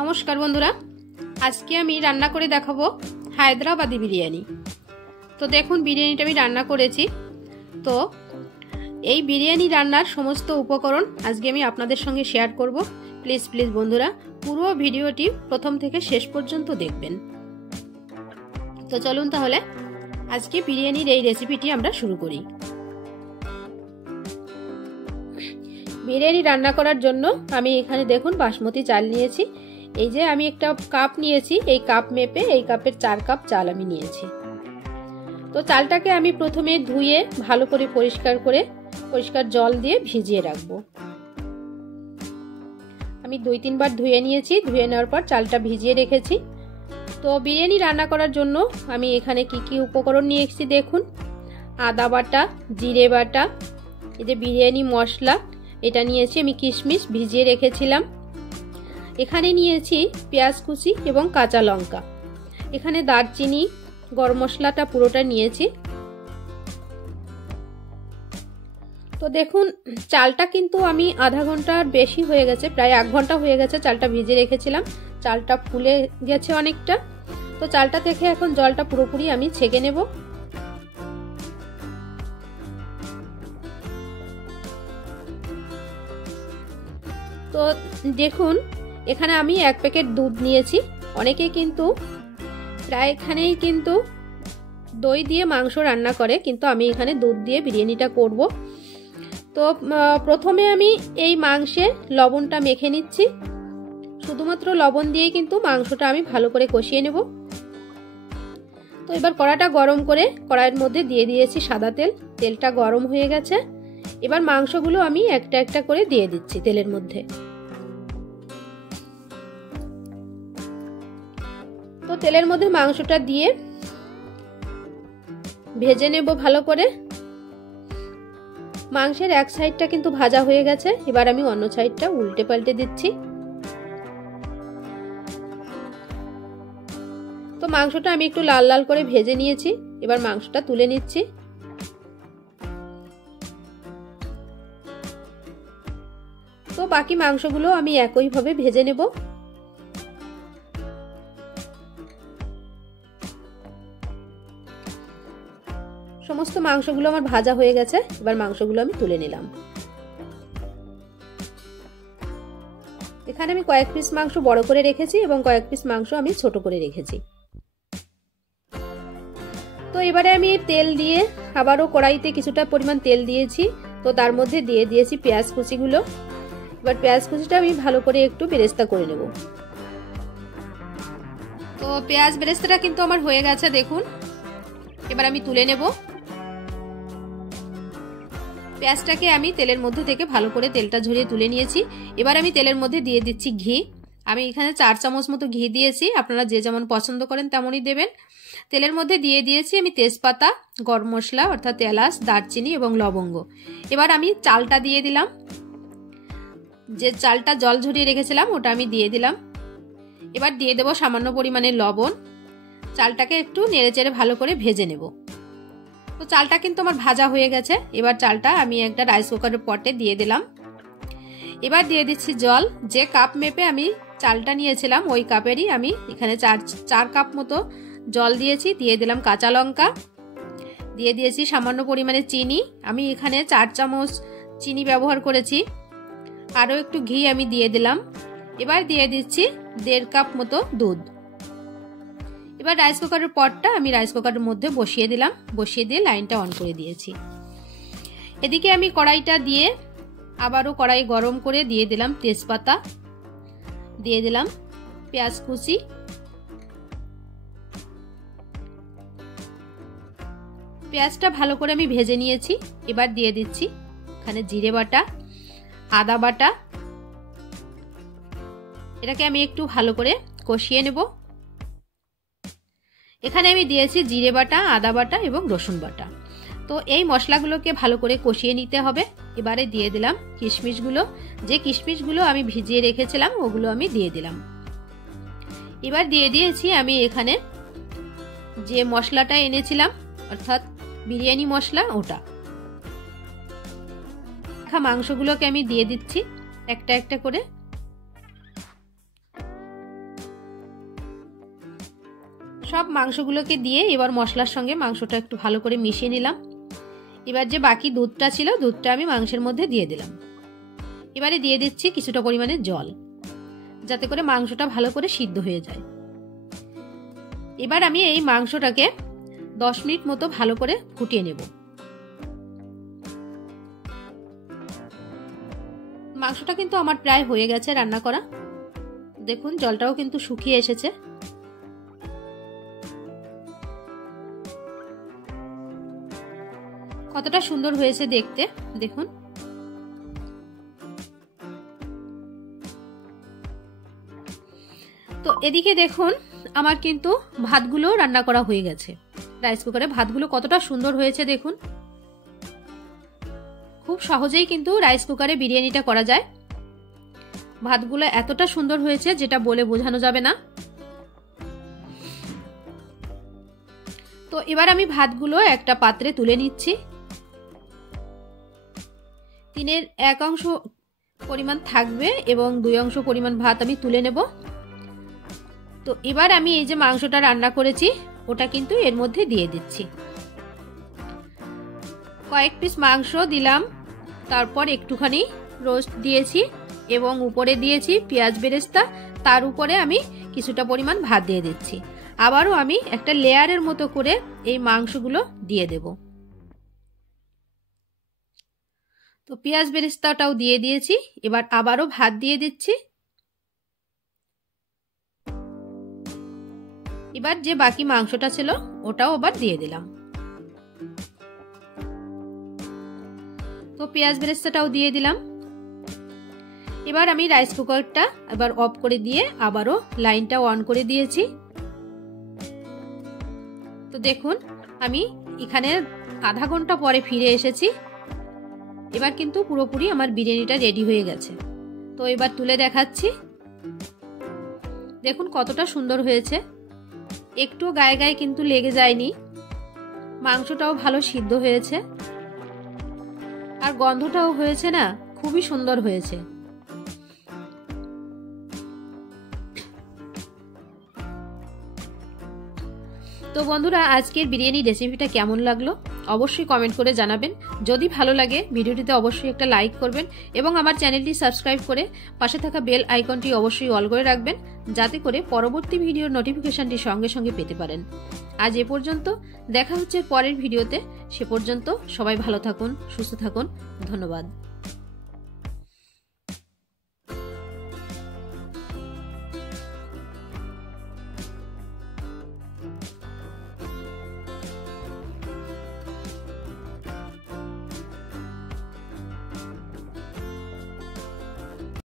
নমস্কার বন্ধুরা, আজকে আমি রান্না করে দেখাবো হায়দ্রাবাদি বিরিয়ানি। তো দেখুন, বিরিয়ানিটা আমি রান্না করেছি। তো এই বিরিয়ানি রান্নার সমস্ত উপকরণ আজকে আমি আপনাদের সঙ্গে শেয়ার করব। প্লিজ বন্ধুরা, পুরো ভিডিওটি প্রথম থেকে শেষ পর্যন্ত দেখবেন। তো চলুন তাহলে আজকে বিরিয়ানির এই রেসিপিটি আমরা শুরু করি। বিরিয়ানি রান্না করার জন্য আমি এখানে দেখুন বাসমতি চাল নিয়েছি। এই যে আমি একটা কাপ নিয়েছি, এই কাপ মেপে এই কাপের 4 কাপ চাল আমি নিয়েছি। তো চালটাকে আমি প্রথমে ধুয়ে ভালো করে পরিষ্কার জল দিয়ে ভিজিয়ে রাখবো। আমি 2-3 বার ধুয়ে নিয়েছি। ধুয়ে নেওয়ার পর চালটা ভিজিয়ে রেখেছি। তো বিরিয়ানি রান্না করার জন্য আমি এখানে কি উপকরণ নিয়ে এসেছি দেখুন। আদা বাটা, জিরে বাটা, এই যে বিরিয়ানি মশলা এটা নিয়েছি, আমি কিশমিশ ভিজিয়ে রেখেছিলাম। এখানে নিয়েছি পেঁয়াজ কুচি এবং কাঁচা লঙ্কা। এখানে দারচিনি, গরম মশলাটা পুরোটা নিয়েছি। তো দেখুন, চালটা কিন্তু আমি আধা ঘন্টার বেশি হয়ে গেছে, প্রায় 1 ঘন্টা হয়ে গেছে চালটা ভিজে রেখেছিলাম। চালটা ফুলে গেছে অনেকটা। তো চালটা থেকে এখন জলটা পুরোপুরি আমি ছেঁকে নেব। তো দেখুন, এখানে আমি 1 প্যাকেট দুধ নিয়েছি। অনেকে কিন্তু প্রায় এখানেই কিন্তু দই দিয়ে মাংস রান্না করে, কিন্তু আমি এখানে দুধ দিয়ে বিরিয়ানিটা করব। তো প্রথমে আমি এই মাংসে লবণটা মেখে নিচ্ছি। শুধুমাত্র লবণ দিয়ে কিন্তু মাংসটা আমি ভালো করে কষিয়ে নেব। তো এবার কড়াটা গরম করে কড়াইয়ের মধ্যে দিয়ে দিয়েছি সাদা তেল। তেলটা গরম হয়ে গেছে। এবার মাংসগুলো আমি একটা একটা করে দিয়ে দিচ্ছি তেলের মধ্যে। তো তেলের মধ্যে মাংসটা দিয়ে ভেজে নেব ভালো করে। মাংসের এক সাইডটা কিন্তু ভাজা হয়ে গেছে। এবার আমি অন্য সাইডটা উল্টে পাল্টে দিচ্ছি। তো মাংসটা আমি একটু লাল লাল করে ভেজে নিয়েছি। এবার মাংসটা তুলে নিচ্ছি। তো বাকি মাংসগুলো আমি একইভাবে ভেজে নেব। সমস্ত মাংসগুলো আমার ভাজা হয়ে গেছে। এবার মাংসগুলো আমি তুলে নিলাম। এখানে আমি কয়েক পিস মাংস বড় করে রেখেছি এবং কয়েক পিস মাংস আমি ছোট করে রেখেছি। তো এবারে আমি তেল দিয়ে আবারও কড়াইতে কিছুটা পরিমাণ তেল দিয়েছি। তো তার মধ্যে দিয়ে দিয়েছি পেঁয়াজ কুচিগুলো। এবার পেঁয়াজ কুচিটা আমি ভালো করে একটু বেরেস্তা করে নেব। তো পেঁয়াজ বেরেস্তাটা কিন্তু আমার হয়ে গেছে দেখুন। এবার আমি তুলে নেব। পেঁয়াজটাকে আমি তেলের মধ্যে থেকে ভালো করে তেলটা ঝরিয়ে তুলে নিয়েছি। এবার আমি তেলের মধ্যে দিয়ে দিচ্ছি ঘি। আমি এখানে 4 চামচ মতো ঘি দিয়েছি। আপনারা যে যেমন পছন্দ করেন তেমনই দেবেন। তেলের মধ্যে দিয়ে দিয়েছি আমি তেজপাতা, গরম মশলা অর্থাৎ এলাচ, দারচিনি এবং লবঙ্গ। এবার আমি চালটা দিয়ে দিলাম। যে চালটা জল ঝরিয়ে রেখেছিলাম ওটা আমি দিয়ে দিলাম। এবার দিয়ে দেব সামান্য পরিমাণে লবণ। চালটাকে একটু নেড়েচেড়ে ভালো করে ভেজে নেব। তো চালটা কিন্তু আমার ভাজা হয়ে গেছে। এবার চালটা আমি একটা রাইস কুকারের পটে দিয়ে দিলাম। এবার দিয়ে দিচ্ছি জল। যে কাপ মেপে আমি চালটা নিয়েছিলাম ওই কাপেরই আমি এখানে 4 কাপ মতো জল দিয়েছি। দিয়ে দিলাম কাঁচা লঙ্কা, দিয়ে দিয়েছি সামান্য পরিমাণে চিনি। আমি এখানে 4 চামচ চিনি ব্যবহার করেছি। আরও একটু ঘি আমি দিয়ে দিলাম। এবার দিয়ে দিচ্ছি 1.5 কাপ মতো দুধ। এবার রাইস কুকারের পটটা আমি রাইস কুকারের মধ্যে বসিয়ে দিলাম। বসিয়ে দিয়ে লাইনটা অন করে দিয়েছি। এদিকে আমি কড়াইটা দিয়ে আবারও কড়াই গরম করে দিয়ে দিলাম তেজপাতা, দিয়ে দিলাম পেঁয়াজ কুচি, পেঁয়াজটা ভালো করে আমি ভেজে নিয়েছি। এবার দিয়ে দিচ্ছি এখানে জিরে বাটা, আদা বাটা। এটাকে আমি একটু ভালো করে কষিয়ে নেব। এখানে আমি দিয়েছি জিরে বাটা, আদা বাটা এবং রসুন বাটা। তো এই মশলাগুলোকে ভালো করে কষিয়ে নিতে হবে। এবারে দিয়ে দিলাম কিশমিশগুলো। যে কিশমিশগুলো আমি ভিজিয়ে রেখেছিলাম ওগুলো আমি দিয়ে দিলাম। এবার দিয়ে দিয়েছি আমি এখানে যে মশলাটা এনেছিলাম অর্থাৎ বিরিয়ানি মশলা, ওটা। মাংসগুলোকে আমি দিয়ে দিচ্ছি একটা একটা করে। সব মাংসগুলোকে দিয়ে এবার মশলার সঙ্গে মাংসটা একটু ভালো করে মিশিয়ে নিলাম। এবার যে বাকি দুধটা ছিল দুধটা আমি মাংসের মধ্যে দিয়ে দিলাম। এবারে দিয়ে দিচ্ছি কিছুটা পরিমাণে জল, যাতে করে মাংসটা ভালো করে সিদ্ধ হয়ে যায়। এবার আমি এই মাংসটাকে 10 মিনিট মতো ভালো করে ফুটিয়ে নেব। মাংসটা কিন্তু আমার প্রায় হয়ে গেছে রান্না করা। দেখুন জলটাও কিন্তু শুকিয়ে এসেছে। কতটা সুন্দর হয়েছে দেখতে দেখুন। তো এদিকে দেখুন আমার কিন্তু ভাতগুলো রান্না করা হয়ে গেছে। রাইস কুকারে ভাতগুলো কতটা সুন্দর হয়েছে দেখুন। খুব সহজেই কিন্তু রাইস কুকারে বিরিয়ানিটা করা যায়। ভাতগুলো এতটা সুন্দর হয়েছে যেটা বলে বোঝানো যাবে না। তো এবার আমি ভাতগুলো একটা পাত্রে তুলে নিচ্ছি। 3-এর 1 অংশ পরিমাণ থাকবে এবং 2 অংশ পরিমাণ ভাত আমি তুলে নেব। তো এবার আমি এই যে মাংসটা রান্না করেছি ওটা কিন্তু এর মধ্যে দিয়ে দিচ্ছি। কয়েক পিস মাংস দিলাম, তারপর একটুখানি রোস্ট দিয়েছি এবং উপরে দিয়েছি পেঁয়াজ বেরেস্তা, তার উপরে আমি কিছুটা পরিমাণ ভাত দিয়ে দিচ্ছি। আবারও আমি একটা লেয়ারের মতো করে এই মাংসগুলো দিয়ে দেব। তো পেঁয়াজ বেরেস্তাটাও দিয়ে দিয়েছি, এবার আবারও ভাত দিয়ে দিচ্ছি। এবার যে বাকি মাংসটা ছিল ওটাও আবার দিয়ে দিলাম। তো পেঁয়াজ বেরেস্তাটাও দিয়ে দিলাম। এবার আমি রাইস কুকারটা এবার অফ করে দিয়ে আবারও লাইনটা অন করে দিয়েছি। তো দেখুন আমি এখানে আধা ঘন্টা পরে ফিরে এসেছি। এবার কিন্তু পুরোপুরি আমার বিরিয়ানিটা রেডি হয়ে গেছে। তো এবার তুলে দেখাচ্ছি। দেখুন কতটা সুন্দর হয়েছে, একটু গায়ে গায়ে কিন্তু লেগে যায়নি। মাংসটাও ভালো সিদ্ধ হয়েছে আর গন্ধটাও হয়েছে না, খুবই সুন্দর হয়েছে। তো বন্ধুরা আজকের বিরিয়ানি রেসিপিটা কেমন লাগলো অবশ্যই কমেন্ট করে জানাবেন। যদি ভালো লাগে ভিডিওটিতে অবশ্যই একটা লাইক করবেন এবং আমার চ্যানেলটি সাবস্ক্রাইব করে পাশে থাকা বেল আইকনটি অবশ্যই অল করে রাখবেন, যাতে করে পরবর্তী ভিডিওর নোটিফিকেশনটি সঙ্গে সঙ্গে পেতে পারেন। আজ এ পর্যন্ত, দেখা হচ্ছে পরের ভিডিওতে। সে পর্যন্ত সবাই ভালো থাকুন, সুস্থ থাকুন। ধন্যবাদ।